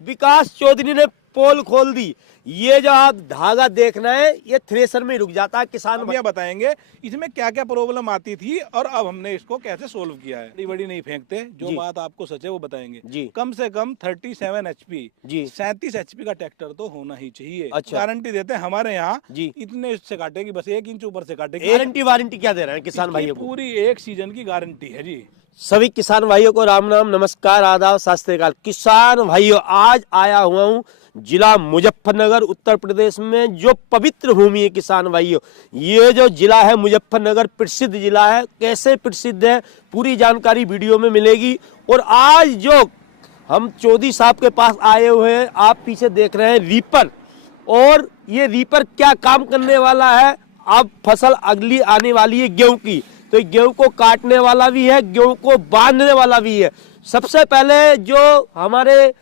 विकास चौधरी ने पोल खोल दी। ये जो आप धागा देखना है ये थ्रेसर में रुक जाता है। किसान भैया बताएंगे इसमें क्या क्या प्रॉब्लम आती थी और अब हमने इसको कैसे सोल्व किया है। बड़ी बड़ी नहीं फेंकते, जो बात आपको सच है वो बताएंगे जी। कम से कम 37 HP जी 37 HP का ट्रैक्टर तो होना ही चाहिए। अच्छा। गारंटी देते हैं हमारे यहाँ जी। इतने इससे काटेगी, बस 1 इंच ऊपर से काटेगी। गारंटी वारंटी क्या दे रहे हैं किसान भाइयों को? पूरी 1 सीजन की गारंटी है जी। सभी किसान भाइयों को राम नाम, नमस्कार, आदाब, सत श्री अकाल। किसान भाइयों, आज आया हुआ हूँ जिला मुजफ्फरनगर उत्तर प्रदेश में, जो पवित्र भूमि है किसान भाइयों। ये जो जिला है मुजफ्फरनगर प्रसिद्ध जिला है। कैसे प्रसिद्ध है पूरी जानकारी वीडियो में मिलेगी। और आज जो हम चौधरी साहब के पास आए हुए हैं, आप पीछे देख रहे हैं रीपर, और ये रीपर क्या काम करने वाला है। अब फसल अगली आने वाली है गेहूं की, तो गेहूं को काटने वाला भी है, गेहूं को बांधने वाला भी है। सबसे पहले जो हमारे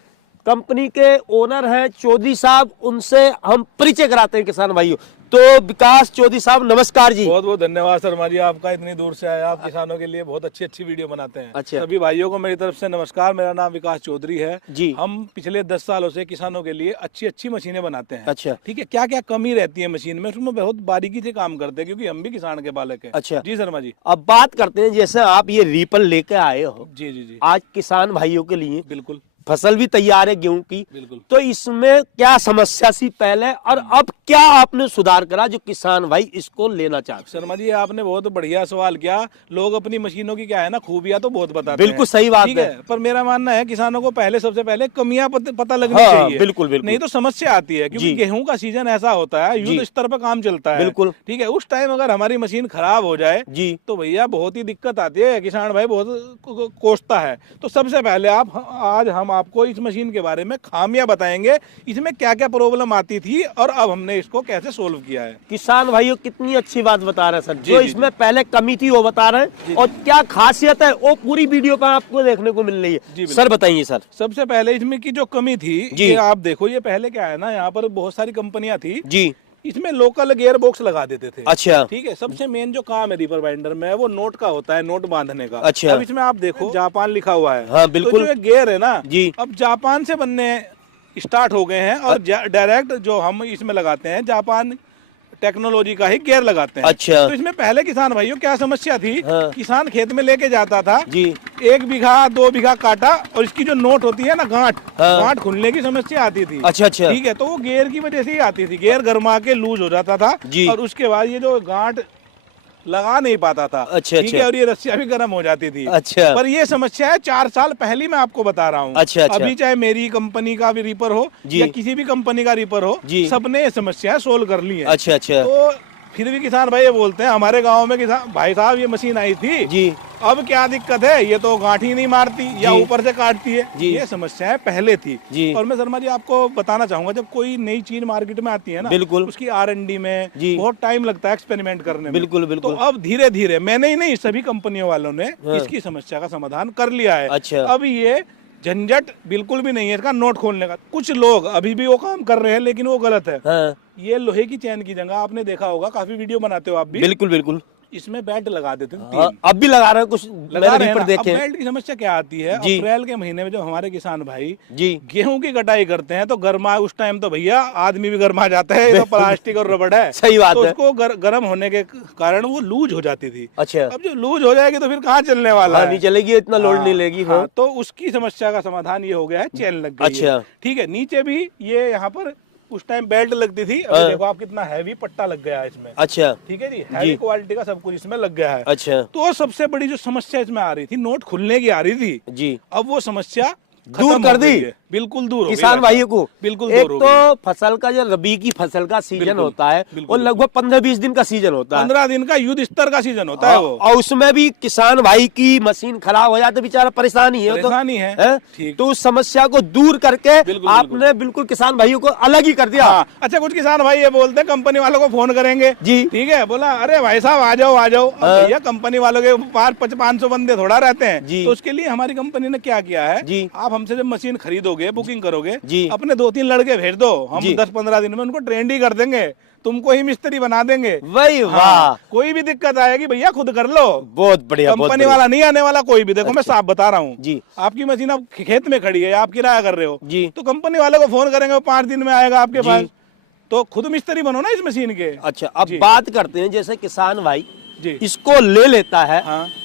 कंपनी के ओनर हैं चौधरी साहब, उनसे हम परिचय कराते हैं किसान भाइयों। तो विकास चौधरी साहब, नमस्कार जी। बहुत बहुत धन्यवाद शर्मा जी, आपका इतनी दूर से आया। आप किसानों के लिए बहुत अच्छी अच्छी वीडियो बनाते हैं। अच्छा। सभी भाइयों को मेरी तरफ से नमस्कार। मेरा नाम विकास चौधरी है जी। हम पिछले 10 सालों से किसानों के लिए अच्छी अच्छी मशीनें बनाते हैं। अच्छा। ठीक है, क्या क्या कमी रहती है मशीन में, उसमें बहुत बारीकी से काम करते हैं, क्योंकि हम भी किसान के बालक हैं। अच्छा जी शर्मा जी। अब बात करते हैं, जैसे आप ये रीपर लेके आए हो जी जी जी, आज किसान भाइयों के लिए, बिल्कुल फसल भी तैयार है गेहूं की, बिल्कुल। तो इसमें क्या समस्या थी पहले, और अब क्या आपने सुधार करा जो किसान भाई इसको लेना चाहते? शर्मा जी, आपने बहुत बढ़िया सवाल किया। लोग अपनी मशीनों की क्या है ना, खूबियां तो बहुत बताते हैं। बिल्कुल सही बात ठीक है। पर मेरा मानना है किसानों को सबसे पहले कमियां पता लगनी हाँ, चाहिए। बिल्कुल बिल्कुल। नहीं तो समस्या आती है, क्योंकि गेहूं का सीजन ऐसा होता है, युद्ध स्तर पर काम चलता है। बिल्कुल। ठीक है, उस टाइम अगर हमारी मशीन खराब हो जाए जी तो भैया बहुत ही दिक्कत आती है, किसान भाई बहुत कोसता है। तो सबसे पहले आज हम आपको इस मशीन के बारे में खामियां बताएंगे, इसमें क्या क्या प्रॉब्लम आती थी और अब हमने इसको कैसे सोल्व किया है। किसान भाइयों, कितनी अच्छी बात बता रहे हैं सर। जी, जो जी, इसमें पहले कमी थी वो बता रहे हैं, और क्या खासियत है वो पूरी वीडियो पर आपको देखने को मिल रही है। सर बताइए सर। सबसे पहले इसमें की जो कमी थी, ये आप देखो, ये पहले क्या है ना, यहाँ पर बहुत सारी कंपनियां थी जी, इसमें लोकल गियर बॉक्स लगा देते थे। अच्छा। ठीक है, सबसे मेन जो काम है रीपर बाइंडर में वो नोट का होता है, नोट बांधने का। अच्छा। अब इसमें आप देखो जापान लिखा हुआ है। हाँ बिल्कुल। तो जो गियर है ना जी, अब जापान से बनने स्टार्ट हो गए हैं, और डायरेक्ट जो हम इसमें लगाते हैं जापान टेक्नोलॉजी का ही गियर लगाते हैं। अच्छा। तो इसमें पहले किसान भाइयों क्या समस्या थी, हाँ। किसान खेत में लेके जाता था जी, 1 बीघा 2 बीघा काटा, और इसकी जो नोट होती है ना गांठ, हाँ। गांठ खुलने की समस्या आती थी। अच्छा अच्छा। ठीक है, तो वो गियर की वजह से ही आती थी, गियर गरमा के लूज हो जाता था जी। और उसके बाद ये जो गांठ लगा नहीं पाता था। अच्छा, ठीक है, और ये रस्सियां भी गर्म हो जाती थी। अच्छा। पर ये समस्या है 4 साल पहले मैं आपको बता रहा हूँ। अच्छा अच्छा। अभी चाहे मेरी कंपनी का भी रीपर हो या किसी भी कंपनी का रीपर हो, सबने ये समस्या सोल्व कर ली है। अच्छा अच्छा। तो फिर भी किसान भाई ये बोलते हैं हमारे गांव में किसान भाई साहब ये मशीन आई थी जी, अब क्या दिक्कत है, ये तो गांठ ही नहीं मारती या ऊपर से काटती है। ये समस्याएं पहले थी जी। और मैं शर्मा जी आपको बताना चाहूंगा, जब कोई नई चीज मार्केट में आती है ना, बिल्कुल, उसकी R&D में बहुत टाइम लगता है, एक्सपेरिमेंट करने में। बिल्कुल बिल्कुल। तो अब धीरे धीरे, मैंने ही नहीं, सभी कंपनियों वालों ने इसकी समस्या का समाधान कर लिया है। अच्छा। अब ये झंझट बिल्कुल भी नहीं है इसका नोट खोलने का। कुछ लोग अभी भी वो काम कर रहे हैं, लेकिन वो गलत है। हाँ। ये लोहे की चैन की जगह आपने देखा होगा, काफी वीडियो बनाते हो आप भी। बिल्कुल बिल्कुल। इसमें बेल्ट लगा देते हैं 3। अब भी लगा रहे हैं, कुछ लगा रहे हैं। अब बेल्ट की समस्या क्या आती है, अप्रैल के महीने में जब हमारे किसान भाई गेहूं की कटाई करते हैं तो गर्मा, उस टाइम तो भैया आदमी भी गर्मा जाता है, तो प्लास्टिक और रबड़ है। सही बात है। उसको गर्म होने के कारण वो लूज हो जाती थी। अच्छा। अब जो लूज हो जाएगी तो फिर कहाँ चलने वाला है, नहीं चलेगी, इतना लोड नहीं लेगी। तो उसकी समस्या का समाधान ये हो गया है, चैन लग गई। अच्छा। ठीक है, नीचे भी ये यहाँ पर उस टाइम बेल्ट लगती थी, अभी देखो आप कितना हैवी पट्टा लग गया है इसमें। अच्छा। ठीक है जी, हैवी क्वालिटी का सब कुछ इसमें लग गया है। अच्छा। तो सबसे बड़ी जो समस्या इसमें आ रही थी, नोट खुलने की आ रही थी जी, अब वो समस्या दूर कर दी, बिल्कुल दूर किसान भाइयों को। बिल्कुल एक तो फसल का जो रबी की फसल का सीजन होता है वो लगभग 15-20 दिन का सीजन होता है, 15 दिन का युद्ध स्तर का सीजन होता है वो, और उसमें भी किसान भाई की मशीन खराब हो जाए तो बेचारा परेशानी है, परेशानी है। तो उस समस्या को दूर करके आपने बिल्कुल किसान भाइयों को अलग ही कर दिया। अच्छा, कुछ किसान भाई ये बोलते हैं कंपनी वालों को फोन करेंगे जी, ठीक है, बोला अरे भाई साहब आ जाओ आ जाओ। भैया कंपनी वालों के पास 500 बंदे थोड़ा रहते हैं, तो उसके लिए हमारी कंपनी ने क्या किया है, आप हमसे जब मशीन खरीदोगे करोगे, बुकिंग करोगे जी, अपने 2-3 लड़के भेज दो, हम 10-15 दिन में उनको ट्रेंड ही कर देंगे, तुमको ही मिस्त्री बना देंगे। वही वाह, कोई भी दिक्कत आएगी भैया खुद कर लो, बहुत बढ़िया, कंपनी वाला नहीं आने वाला कोई भी। देखो मैं साफ बता रहा हूँ जी, आपकी मशीन अब खेत में खड़ी है, आप किराया कर रहे हो जी, तो कंपनी वाले को फोन करेंगे, वो 5 दिन में आएगा आपके पास, तो खुद मिस्त्री बनो ना इस मशीन के। अच्छा, अब बात करते हैं, जैसे किसान भाई इसको ले लेता है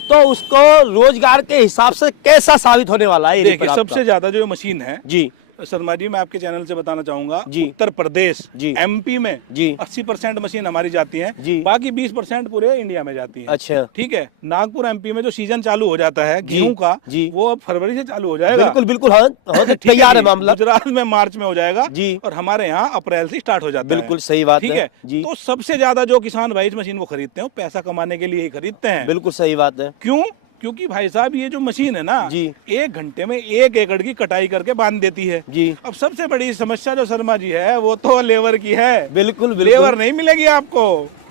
तो उसको रोजगार के हिसाब से कैसा साबित होने वाला है? देखिए, सबसे ज्यादा जो मशीन है जी, शर्मा जी, मैं आपके चैनल से बताना चाहूंगा, उत्तर प्रदेश जी, एमपी में जी 80% मशीन हमारी जाती है जी, बाकी 20% पूरे इंडिया में जाती है। अच्छा, ठीक है। नागपुर एमपी में जो सीजन चालू हो जाता है गेहूं का जी, वो अब फरवरी से चालू हो जाएगा। बिल्कुल बिल्कुल, हाँ तैयार है मामला। गुजरात में मार्च में हो जाएगा जी, और हमारे यहाँ अप्रैल से स्टार्ट हो जाता है। बिल्कुल सही बात है, ठीक है। तो सबसे ज्यादा जो किसान भाई इस मशीन को खरीदते हैं, पैसा कमाने के लिए ही खरीदते हैं। बिल्कुल सही बात है। क्यों? क्योंकि भाई साहब ये जो मशीन है ना जी, 1 घंटे में 1 एकड़ की कटाई करके बांध देती है जी। अब सबसे बड़ी समस्या जो शर्मा जी है वो तो लेबर की है। बिल्कुल, लेबर नहीं मिलेगी आपको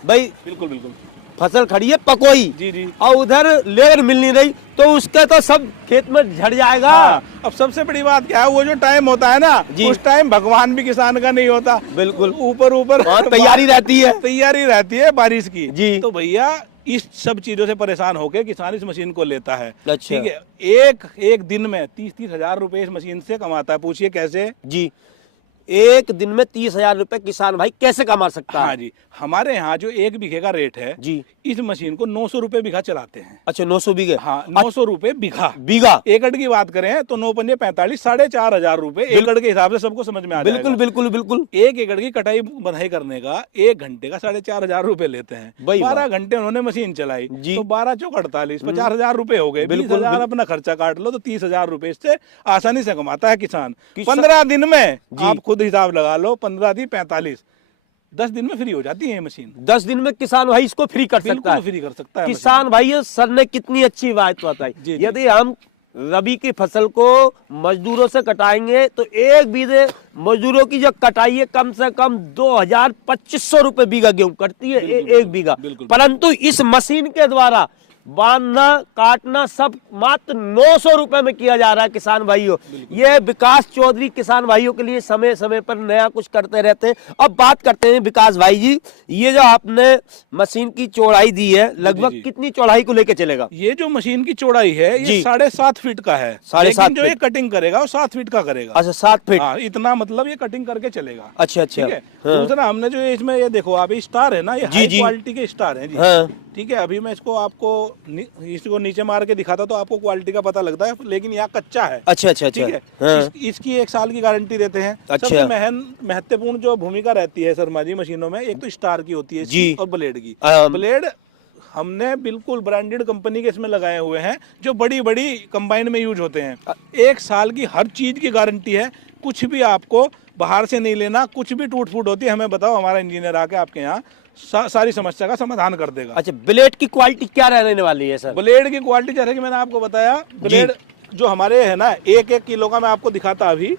भाई। बिल्कुल बिल्कुल, फसल खड़ी है पकोई जी जी, और उधर लेबर मिल नहीं रही, तो उसका तो सब खेत में झड़ जाएगा। अब सबसे बड़ी बात क्या है, वो जो टाइम होता है ना, उस टाइम भगवान भी किसान का नहीं होता। बिल्कुल, ऊपर तैयारी रहती है बारिश की जी। तो भैया इस सब चीजों से परेशान होके किसान इस मशीन को लेता है। अच्छा। ठीक है, एक दिन में 30-30 हजार रुपए इस मशीन से कमाता है। पूछिए कैसे जी? एक दिन में 30,000 रुपए किसान भाई कैसे कमा सकता है? हाँ जी, हमारे यहाँ जो 1 बीघे का रेट है जी, इस मशीन को 900 रुपए बीघा चलाते हैं। अच्छा, 900 बीघे? हाँ, 900 रुपए बीघा। एकड़ की बात करें तो 9×5 = 45, 4,500 रुपए एकड़ के हिसाब से सबको समझ में आ जाएगा। बिल्कुल बिल्कुल बिल्कुल। 1 एकड़ की कटाई बधाई करने का 1 घंटे का 4,500 रुपए लेते हैं। 12 घंटे उन्होंने मशीन चलाई तो 12 × 4 = 48, 50,000 रुपए हो गए। 20,000 अपना खर्चा काट लो तो 30,000 रुपए इससे आसानी से कमाता है किसान। 15 दिन में आप खुद हिसाब लगा लो, 15 × 45, 10 दिन में फ्री हो जाती है ये मशीन। 10 दिन में किसान भाई इसको फ्री कर सकता है। फ्री कर सकता है किसान भाई। सर ने कितनी अच्छी बात बताई। यदि हम रबी की फसल को मजदूरों से कटाएंगे तो 1 बीघे मजदूरों की जो कटाई है कम से कम 2,000-2,500 रुपए बीघा गेहूं करती है, 1 बीघा। परंतु इस मशीन के द्वारा बांधना काटना सब मात्र 900 रुपए में किया जा रहा है किसान भाइयों। ये विकास चौधरी किसान भाइयों के लिए समय समय पर नया कुछ करते रहते हैं। अब बात करते हैं विकास भाई जी, ये जो आपने मशीन की चौड़ाई दी है, लगभग कितनी चौड़ाई को लेके चलेगा? ये जो मशीन की चौड़ाई है ये 7.5 फीट का है। 7.5 जो ये कटिंग करेगा वो 7 फीट का करेगा। अच्छा, 7 फीट। इतना मतलब ये कटिंग करके चलेगा। अच्छा अच्छा। दूसरा हमने जो इसमें ये देखो आप स्टार है ना, ये हाई क्वालिटी के स्टार है जी। ठीक है, अभी मैं इसको नीचे मार के दिखाता तो आपको क्वालिटी का पता लगता है, लेकिन यहाँ कच्चा है। अच्छा अच्छा। ठीक है, इसकी 1 साल की गारंटी देते हैं। सबसे महत्वपूर्ण जो भूमिका रहती है शर्मा जी मशीनों में, एक तो स्टार की होती है जी, और ब्लेड की। ब्लेड हमने बिल्कुल ब्रांडेड कंपनी के इसमें लगाए हुए हैं, जो बड़ी बड़ी कंबाइन में यूज होते हैं। 1 साल की हर चीज की गारंटी है, कुछ भी आपको बाहर से नहीं लेना, कुछ भी टूट फूट होती है हमें बताओ, हमारा इंजीनियर आके आपके यहाँ सारी समस्या का समाधान कर देगा। अच्छा, ब्लेड की क्वालिटी क्या रहने वाली है सर? ब्लेड की क्वालिटी जैसे कि मैंने आपको बताया, ब्लेड जो हमारे है ना 1-1 किलो का मैं आपको दिखाता अभी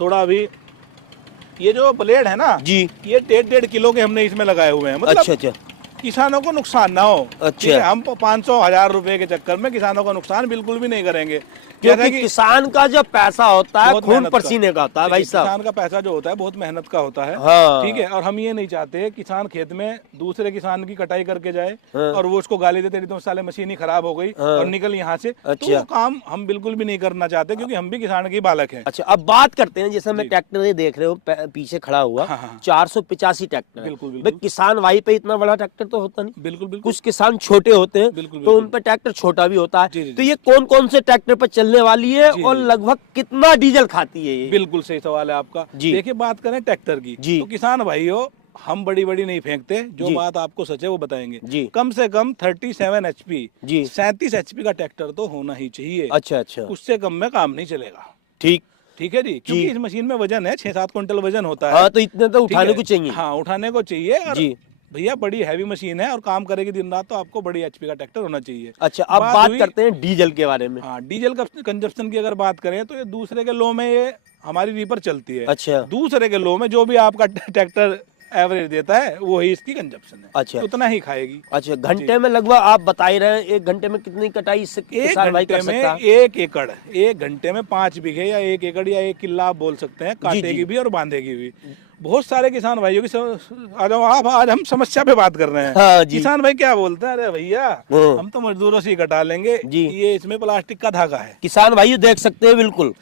थोड़ा। अभी ये जो ब्लेड है ना जी, ये 1.5 किलो के हमने इसमें लगाए हुए हैं। मतलब अच्छा अच्छा, किसानों को नुकसान ना हो। अच्छा, हम 500,000 रुपए के चक्कर में किसानों का नुकसान बिल्कुल भी नहीं करेंगे, क्योंकि किसान का जो पैसा होता है खून पसीने का होता है भाई साहब। किसान का पैसा जो होता है बहुत मेहनत का होता है। हाँ। ठीक है, और हम ये नहीं चाहते किसान खेत में दूसरे किसान की कटाई करके जाए और वो उसको गाली देते तो साले मशीन ही खराब हो गई और निकल यहाँ से। अच्छा। तो वो काम हम बिल्कुल भी नहीं करना चाहते, क्योंकि हम भी किसान की बालक है। अच्छा, अब बात करते हैं, जैसे मैं ट्रैक्टर देख रहे हो पीछे खड़ा हुआ, 485 ट्रैक्टर। बिल्कुल, किसान भाई पे इतना बड़ा ट्रैक्टर तो होता नहीं। बिल्कुल, कुछ किसान छोटे होते हैं तो उन पे ट्रैक्टर छोटा भी होता है। तो ये कौन कौन से ट्रैक्टर पर चलने वाली है और लगभग कितना डीजल खाती है ये? बिल्कुल सही सवाल है आपका। देखिए, बात करें ट्रैक्टर की तो किसान भाइयों हम बड़ी नहीं फेंकते, जो बात आपको सच है वो बताएंगे जी। कम से कम 37 HP जी, 37 HP का ट्रैक्टर तो होना ही चाहिए। अच्छा अच्छा, उससे कम में काम नहीं चलेगा। ठीक है जी, क्योंकि इस मशीन में वजन है 6-7 क्विंटल वजन होता है। तो इतने तो उठाने को चाहिए। हाँ, उठाने को चाहिए जी भैया, बड़ी हैवी मशीन है और काम करेगी दिन रात, तो आपको बड़ी HP का ट्रैक्टर होना चाहिए। अच्छा, अब बात करते हैं डीजल के बारे में। हाँ, डीजल का कंजप्शन की अगर बात करें तो ये दूसरे के लो में ये हमारी रीपर चलती है। अच्छा, दूसरे के लो में जो भी आपका ट्रैक्टर एवरेज देता है वही इसकी कंजप्शन है। अच्छा, उतना ही खाएगी। अच्छा, घंटे में लगभग आप बता ही रहे हैं, 1 घंटे में कितनी कटाई किसान भाई कर सकता है? 1 एकड़ 1 घंटे में 5 बीघे या 1 एकड़ या 1 किला आप बोल सकते हैं, काटेगी भी और बांधेगी भी। बहुत सारे किसान भाइयों की आज हम समस्या पे बात कर रहे हैं। हाँ, किसान भाई क्या बोलते हैं, अरे भैया हम तो मजदूरों से ही कटा लेंगे, ये इसमें प्लास्टिक का धागा है। किसान भाई देख सकते हैं बिल्कुल।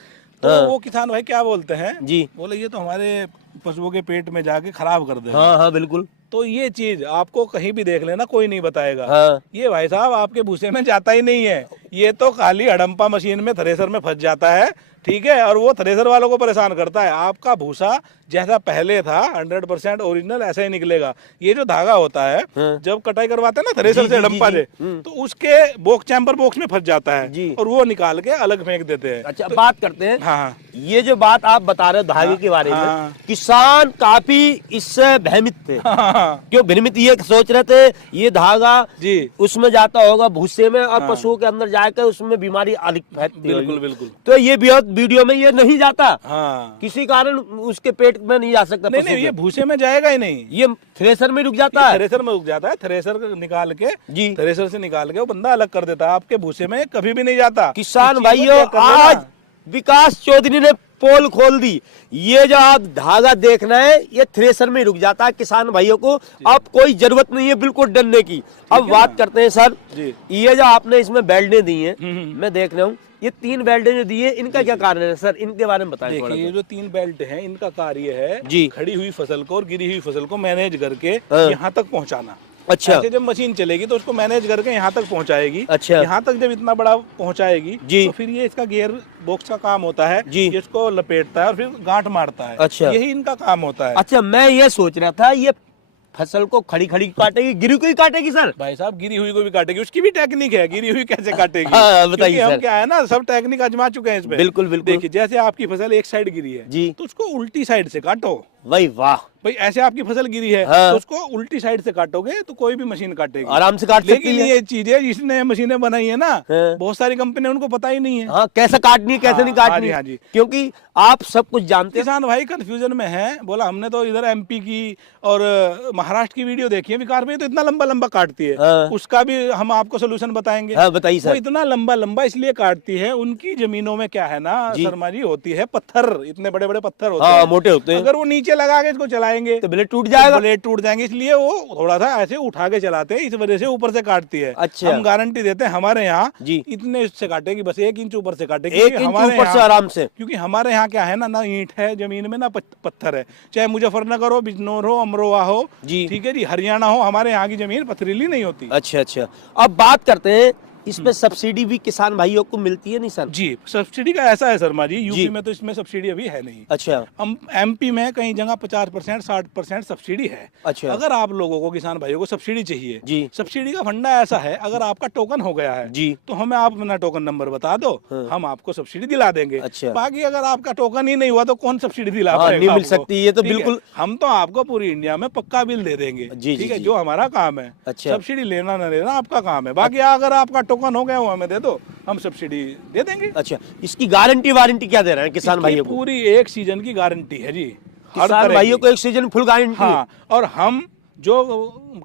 तो वो किसान भाई क्या बोलते हैं जी, बोले ये तो हमारे पशुओं के पेट में जाके खराब कर दे। हाँ हाँ बिल्कुल। तो ये चीज आपको कहीं भी देख लेना, कोई नहीं बताएगा। हाँ। ये भाई साहब आपके भूसे में जाता ही नहीं है, ये तो खाली हड़म्पा मशीन में थ्रेसर में फंस जाता है, ठीक है, और वो थ्रेसर वालों को परेशान करता है। आपका भूसा जैसा पहले था 100% ओरिजिनल ऐसा ही निकलेगा। ये जो धागा होता है जब कटाई करवाते हैं ना थ्रेसर से हड़म्पा से, तो उसके बॉक्स चैम्बर बॉक्स में फंस जाता है और वो निकाल के अलग फेंक देते हैं। अच्छा, तो बात करते हैं। हाँ, ये जो बात आप बता रहे हो धागे के बारे में, किसान काफी इससे भ्रमित थे। क्यों भ्रमित? ये सोच रहे थे ये धागा जी उसमें जाता होगा भूसे में और पशुओं के अंदर जाकर उसमें बीमारी अधिक फैलती है। बिल्कुल बिल्कुल। तो ये वीडियो में ये नहीं जाता। हाँ। किसी कारण उसके पेट में नहीं जा सकता। नहीं, ये भूसे में जाएगा ही नहीं, ये थ्रेसर में रुक जाता है। थ्रेसर में रुक जाता है, थ्रेसर निकाल के जी थ्रेसर से निकाल के वो बंदा अलग कर देता है। आपके भूसे में कभी भी नहीं जाता। किसान भाइयों, आज विकास चौधरी ने पोल खोल दी। ये जो आप धागा देखना है ये थ्रेसर में रुक जाता है। किसान भाइयों को अब कोई जरूरत नहीं है बिल्कुल डरने की। अब बात करते हैं सर, ये जो आपने इसमें बेल्टें दी हैं, मैं देख रहा हूँ ये 3 बेल्टें जो दी है, इनका क्या कारण है सर? इनके बारे में बताएं। देखिए, ये जो 3 बेल्ट हैं इनका कार्य है जी खड़ी हुई फसल को और गिरी हुई फसल को मैनेज करके यहाँ तक पहुँचाना। अच्छा, ऐसे जब मशीन चलेगी तो उसको मैनेज करके यहाँ तक पहुँचाएगी। अच्छा, यहाँ तक जब इतना बड़ा पहुँचाएगी जी तो फिर ये इसका गियर बॉक्स का काम होता है जी, इसको लपेटता है और फिर गांठ मारता है। अच्छा, यही इनका काम होता है। अच्छा, मैं ये सोच रहा था ये फसल को खड़ी खड़ी काटेगी, गिरी हुई काटेगी सर? भाई साहब गिरी हुई को भी काटेगी, उसकी भी टेक्निक है, गिरी हुई कैसे काटेगी। बताइए। हम क्या है ना, सब टेक्निक आजमा चुके हैं इसमें। बिल्कुल बिल्कुल। देखिए, जैसे आपकी फसल एक साइड गिरी है जी तो उसको उल्टी साइड से काटो। भाई वाह भाई, ऐसे आपकी फसल गिरी है तो उसको उल्टी साइड से काटोगे तो कोई भी मशीन काटेगी, आराम से काट सकती है। लेकिन ये चीजें जिसने मशीनें बनाई है ना, बहुत सारी कंपनी उनको पता ही नहीं है हाँ, कैसे काटनी है कैसे नहीं काटनी। हाँ जी, क्योंकि आप सब कुछ जानते हैं। किसान भाई कंफ्यूजन में है, बोला हमने तो इधर MP की और महाराष्ट्र की वीडियो देखी है, विकास भाई तो इतना लंबा लंबा काटती है। उसका भी हम आपको सोल्यूशन बताएंगे। बताइए सर। इतना लंबा लंबा इसलिए काटती है, उनकी जमीनों में क्या है ना शर्मा जी, होती है पत्थर, इतने बड़े बड़े पत्थर होते हैं, मोटे होते हैं। अगर वो नीचे लगा के इसको चलाएंगे तो ब्लेड टूट जाएगा, ब्लेड टूट जाएंगे, इसलिए वो थोड़ा सा ऐसे उठा के चलाते हैं, इस वजह से ऊपर से काटती है। अच्छा, हम गारंटी देते हैं हमारे यहाँ जी इतने से काटेगी, बस 1 इंच ऊपर से काटेगी, 1 इंच ऊपर से आराम से। क्योंकि हमारे यहाँ क्या है ना ईंट है जमीन में, ना पत्थर है। चाहे मुजफ्फरनगर हो, बिजनौर हो, अमरोहा हो जी, ठीक है जी, हरियाणा हो, हमारे यहाँ की जमीन पथरीली नहीं होती। अच्छा अच्छा, अब बात करते हैं इसमें सब्सिडी भी किसान भाइयों को मिलती है नहीं सर? जी, सब्सिडी का ऐसा है शर्मा जी, यूपी में तो इसमें सब्सिडी अभी है नहीं। अच्छा, हम MP में कई जगह 50% 60% सब्सिडी है। अच्छा, अगर आप लोगों को किसान भाइयों को सब्सिडी चाहिए जी, सब्सिडी का फंडा ऐसा है, अगर आपका टोकन हो गया है जी तो हमें आप अपना टोकन नंबर बता दो, हम आपको सब्सिडी दिला देंगे। अच्छा, बाकी अगर आपका टोकन ही नहीं हुआ तो कौन सब्सिडी दिला पाएगा? नहीं मिल सकती, ये तो बिल्कुल। हम तो आपको पूरी इंडिया में पक्का बिल दे देंगे, ठीक है, जो हमारा काम है। अच्छा, सब्सिडी लेना न लेना आपका काम है, बाकी अगर आपका टोकन हो गया वो हमें दे दो, हम सब्सिडी दे देंगे। अच्छा, इसकी गारंटी वारंटी क्या दे रहे हैं किसान भाइयों को? पूरी 1 सीजन की गारंटी है जी, किसान भाइयों को 1 सीजन फुल गारंटी। हाँ, और हम जो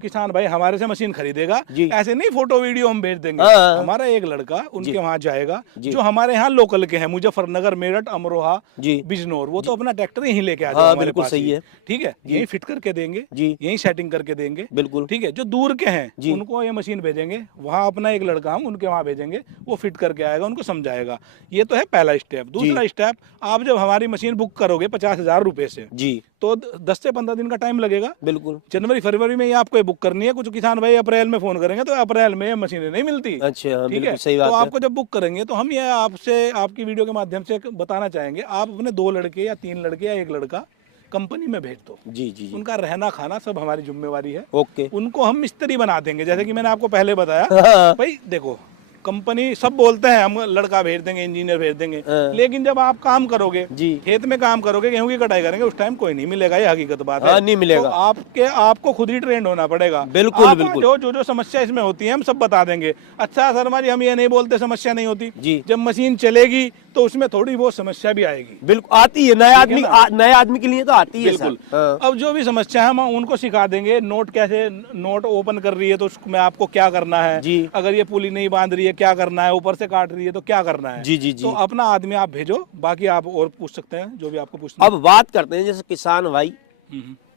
किसान भाई हमारे से मशीन खरीदेगा ऐसे नहीं फोटो वीडियो हम भेज देंगे, हमारा एक लड़का उनके वहाँ जाएगा जो हमारे यहाँ लोकल के हैं, मुजफ्फरनगर, मेरठ, अमरोहा, बिजनौर, वो तो अपना ट्रैक्टर यहीं लेके आ जाएगा। बिल्कुल सही है, ठीक है, यहीं फिट करके देंगे, यहीं सेटिंग करके देंगे। बिल्कुल ठीक है, जो दूर के हैं उनको ये मशीन भेजेंगे, वहाँ अपना एक लड़का हम उनके वहाँ भेजेंगे, वो फिट करके आएगा, उनको समझाएगा। ये तो है पहला स्टेप। दूसरा स्टेप, आप जब हमारी मशीन बुक करोगे 50,000 रुपए से जी, तो 10 से 15 दिन का टाइम लगेगा। बिल्कुल, जनवरी फरवरी में ये आपको बुक करनी है। कुछ किसान भाई अप्रैल में फोन करेंगे तो अप्रैल में मशीनें नहीं मिलती। अच्छा, ठीक है, सही बात है। तो आपको जब बुक करेंगे तो हम ये आपसे आपकी वीडियो के माध्यम से बताना चाहेंगे, आप अपने 2 लड़के या 3 लड़के या 1 लड़का कंपनी में भेज दो। जी जी, उनका रहना खाना सब हमारी जिम्मेवारी है। ओके, उनको हम मिस्त्री बना देंगे, जैसे कि मैंने आपको पहले बताया। भाई देखो, कंपनी सब बोलते हैं हम लड़का भेज देंगे, इंजीनियर भेज देंगे, लेकिन जब आप काम करोगे जी, खेत में काम करोगे, गेहूं की कटाई करेंगे, उस टाइम कोई नहीं मिलेगा, ये हकीकत बात है। नहीं मिलेगा, तो आपको खुद ही ट्रेंड होना पड़ेगा। बिल्कुल बिल्कुल, जो समस्या इसमें होती है हम सब बता देंगे। अच्छा शर्मा जी, हम ये नहीं बोलते समस्या नहीं होती जी, जब मशीन चलेगी तो उसमें थोड़ी बहुत समस्या भी आएगी। बिल्कुल आती है, नए आदमी के लिए तो आती है बिल्कुल। अब जो भी समस्या है हम उनको सिखा देंगे। नोट कैसे, नोट ओपन कर रही है तो उसमें आपको क्या करना है जी। अगर ये पुली नहीं बांध रही है क्या करना है, ऊपर से काट रही है तो क्या करना है जी जी जी। तो अपना आदमी आप भेजो, बाकी आप और पूछ सकते हैं जो भी आपको पूछना। अब बात करते हैं जैसे किसान भाई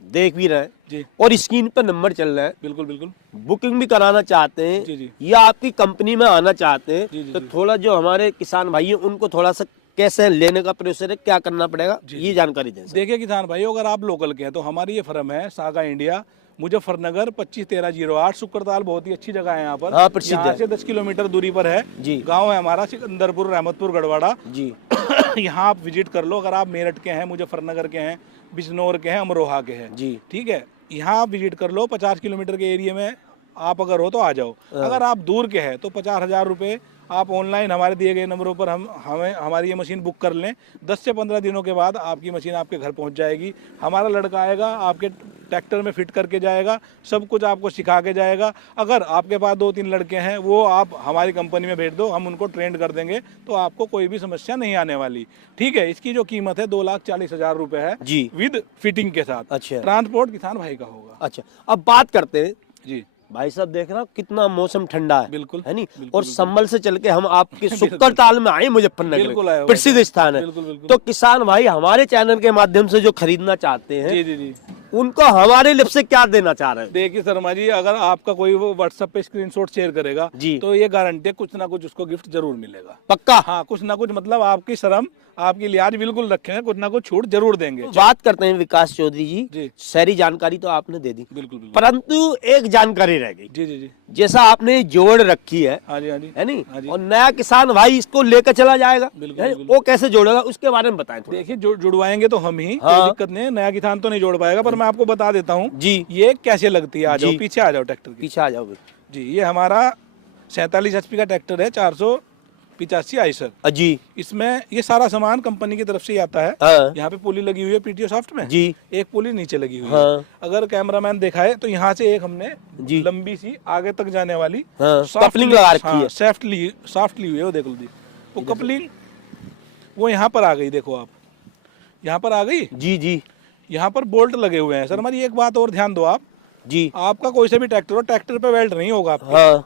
देख भी रहे हैं जी, और स्क्रीन पर नंबर चल रहा है, बिल्कुल बिल्कुल, बुकिंग भी कराना चाहते हैं जी जी, या आपकी कंपनी में आना चाहते हैं जी जी, तो थोड़ा जो हमारे किसान भाई हैं उनको थोड़ा सा कैसे लेने का प्रोसेस है, क्या करना पड़ेगा, ये जानकारी दें। देखिए किसान भाई, अगर आप लोकल के हैं तो हमारी ये फर्म है सागा इंडिया, मुजफ्फरनगर 251308 शुक्रताल। बहुत ही अच्छी जगह है यहाँ पर। हाँ, प्रसिद्ध यहाँ से 10 किलोमीटर दूरी पर है जी। गांव है हमारा सिकंदरपुर, रहमतपुर, गढ़वाड़ा जी। यहाँ आप विजिट कर लो। अगर आप मेरठ के हैं, मुजफ्फरनगर के हैं, बिजनौर के हैं, अमरोहा के हैं जी, ठीक है, यहाँ आप विजिट कर लो। 50 किलोमीटर के एरिया में आप अगर हो तो आ जाओ। अगर आप दूर के हैं तो 50,000 रुपये आप ऑनलाइन हमारे दिए गए नंबरों पर हमारी ये मशीन बुक कर लें। 10 से 15 दिनों के बाद आपकी मशीन आपके घर पहुंच जाएगी। हमारा लड़का आएगा, आपके ट्रैक्टर में फिट करके जाएगा, सब कुछ आपको सिखा के जाएगा। अगर आपके पास 2-3 लड़के हैं, वो आप हमारी कंपनी में भेज दो, हम उनको ट्रेंड कर देंगे, तो आपको कोई भी समस्या नहीं आने वाली। ठीक है, इसकी जो कीमत है 2,40,000 रुपये है जी, विद फिटिंग के साथ। अच्छा, ट्रांसपोर्ट किसान भाई का होगा। अच्छा, अब बात करते हैं जी। भाई साहब देख रहा कितना मौसम ठंडा है, बिल्कुल है नहीं, और संभल से चल के हम आपके शुक्रताल में आए, मुजफ्फरनगर प्रसिद्ध स्थान है। तो किसान भाई हमारे चैनल के माध्यम से जो खरीदना चाहते हैं, जी जी जी, उनको हमारे लिप से क्या देना चाह रहे हैं? देखिए शर्मा जी, अगर आपका कोई वो व्हाट्सएप पे स्क्रीनशॉट शेयर करेगा जी, तो ये गारंटी है कुछ ना कुछ उसको गिफ्ट जरूर मिलेगा। पक्का? हाँ, कुछ ना कुछ, मतलब आपकी शर्म, आपकी लिहाज बिल्कुल रखेंगे, कुछ ना कुछ छूट जरूर देंगे। तो बात करते हैं विकास चौधरी जी, सारी जानकारी तो आपने दे दी, बिल्कुल, परंतु एक जानकारी रह गई। जी जी जी, जैसा आपने जोड़ रखी है, हाँ जी, हाँ जी, है नहीं, और नया किसान भाई इसको लेकर चला जाएगा, वो कैसे जोड़ेगा उसके बारे में बताएं। देखिए जुड़वाएंगे तो हम ही, कोई दिक्कत नहीं, नया किसान तो नहीं जोड़ पाएगा, पर मैं आपको बता देता हूँ जी ये कैसे लगती है। आ जाओ पीछे, आ जाओ ट्रैक्टर पीछे आ जाओ जी। ये हमारा 47 HP का ट्रैक्टर है, 485 आइसर जी। इसमें ये सारा सामान कंपनी की तरफ से ही आता है। यहाँ पे पुली लगी हुई है पीटीओ सॉफ्ट में जी, एक पुली नीचे लगी हुई है। अगर कैमरामैन दिखाए तो यहाँ से एक हमने लंबी सी आगे तक जाने वाली कपलिंग लगा रखी है, सॉफ्ट ली हुई है। वो देखो दी, वो कपलिंग वो यहाँ पर आ गई, देखो आप यहाँ पर आ गई जी जी। यहाँ पर बोल्ट लगे हुए हैं। सर हमारी एक बात और ध्यान दो आप जी, आपका कोई सा भी ट्रैक्टर हो, ट्रैक्टर पे वेल्ड नहीं होगा आपका,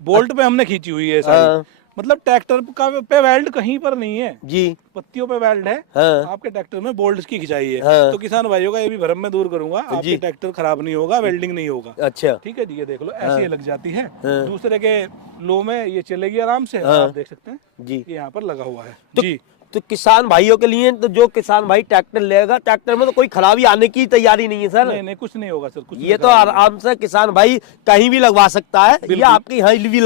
बोल्ट पे हमने खींची हुई है सारी। मतलब ट्रैक्टर का पे वेल्ड कहीं पर नहीं है जी, पत्तियों पे वेल्ड है। आपके ट्रैक्टर में बोल्ट की खिंचाई है। तो किसान भाइयों का ये भी भ्रम में दूर करूंगा, आपके ट्रैक्टर खराब नहीं होगा, वेल्डिंग नहीं होगा। अच्छा, ठीक है जी। ये देख लो, ऐसे लग जाती है, दूसरे के लो में ये चलेगी आराम से। आप देख सकते हैं जी, ये यहाँ पर लगा हुआ है जी। तो किसान भाइयों के लिए, तो जो किसान भाई ट्रैक्टर लेगा, ट्रैक्टर में तो कोई खराबी आने की तैयारी नहीं है सर? नहीं नहीं, कुछ नहीं होगा सर, कुछ ये तो आराम से किसान भाई कहीं भी लगवा सकता है, या आपके यहाँ भी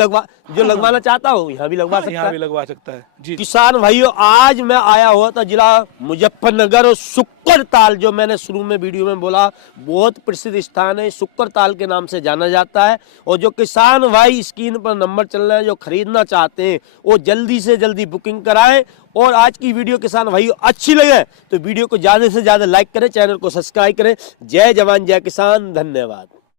जो लगवाना चाहता हो यहाँ भी लगवा सकता है, यहाँ भी लगवा सकता है जी। किसान भाइयों, आज मैं आया हुआ था जिला मुजफ्फरनगर, और शुक्रताल जो मैंने शुरू में वीडियो में बोला, बहुत प्रसिद्ध स्थान है, शुक्रताल के नाम से जाना जाता है। और जो किसान भाई स्क्रीन पर नंबर चल रहा है, जो खरीदना चाहते हैं वो जल्दी से जल्दी बुकिंग कराएं। और आज की वीडियो किसान भाइयों अच्छी लगे तो वीडियो को ज्यादा से ज्यादा लाइक करें, चैनल को सब्सक्राइब करें। जय जवान जय किसान, धन्यवाद।